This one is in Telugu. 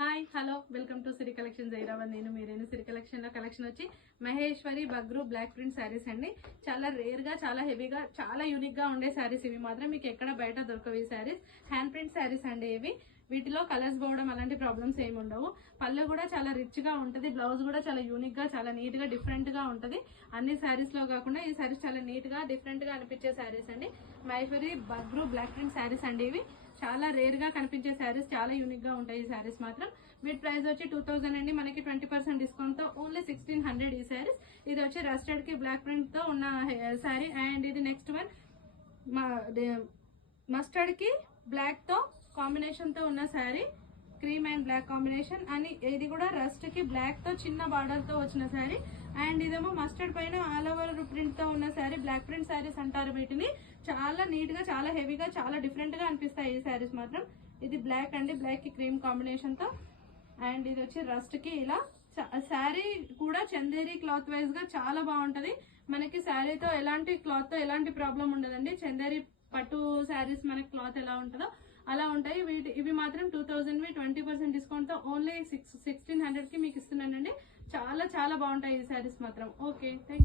Hi hello welcome to Siri collection Hyderabad. నేను మీరేను సిరి కలెక్షన్ లో కలెక్షన్ వచ్చి మహేశ్వరి బగ్రు బ్లాక్ ప్రింట్ శారీస్ అండి. చాలా రేర్ గా, చాలా హెవీగా, చాలా యూనిక్ గా ఉండే శారీస్ ఇవి. మాత్రం మీకు ఎక్కడ బయట దొరకవు. ఈ శారీస్ హ్యాండ్ ప్రింట్ శారీస్ అండి ఇవి. వీటిలో కలర్స్ పోవడం అలాంటి ప్రాబ్లమ్స్ ఏమి ఉండవు. పళ్ళు కూడా చాలా రిచ్ గా ఉంటది. బ్లౌజ్ కూడా చాలా యూనిక్ గా, చాలా నీట్ గా, డిఫరెంట్ గా ఉంటది. అన్ని శారీస్ లో కాకుండా ఈ శారీస్ చాలా నీట్ గా, డిఫరెంట్ గా అనిపించే శారీస్ అండి. మహేశ్వరి బగ్రు బ్లాక్ ప్రింట్ శారీస్ అండి ఇవి. చాలా రేర్ గా కనిపించే శారీస్, చాలా యూనిక్ గా ఉంటాయి ఈ శారీస్ మాత్రం. వీటి ప్రైస్ వచ్చి 2000 అండి. మనకి 20% డిస్కౌంట్ తో ఓన్లీ 1600 ఈ శారీస్. ఇది వచ్చి రస్టర్డ్ కి బ్లాక్ ప్రింట్ తో ఉన్న శారీ. అండ్ ఇది నెక్స్ట్ వన్ మస్టర్డ్ కి బ్లాక్ తో కాంబినేషన్ తో ఉన్న sari. Cream and black combination అని. ఇది కూడా రస్ట్ కి బ్లాక్ తో చిన్న బార్డర్ తో వచ్చిన శారీ. అండ్ ఇదేమో మస్టర్డ్ పైన ఆల్ ఓవర్ ప్రింట్ తో ఉన్న శారీ. బ్లాక్ ప్రింట్ శారీస్ అంటారు వీటిని. చాలా నీట్ గా, చాలా హెవీగా, చాలా డిఫరెంట్ గా అనిపిస్తాయి ఈ శారీస్ మాత్రం. ఇది బ్లాక్ అండి, బ్లాక్ కి క్రీమ్ కాంబినేషన్ తో. అండ్ ఇది వచ్చి రస్ట్ కి ఇలా. శారీ కూడా చందేరి క్లాత్ వైజ్ గా చాలా బాగుంటది. మనకి శారీతో ఎలాంటి క్లాత్ తో ఎలాంటి ప్రాబ్లం ఉండదండి. చందేరి పట్టు శారీస్ మనకి క్లాత్ ఎలా ఉంటుందో అలా ఉంటాయి. ఇవి మాత్రం 2000 20% డిస్కౌంట్ తో ఓన్లీ 1600 కి మీకు ఇస్తున్నానండి. చాలా చాలా బాగుంటాయి ఈ శారీస్ మాత్రం. Okay, thank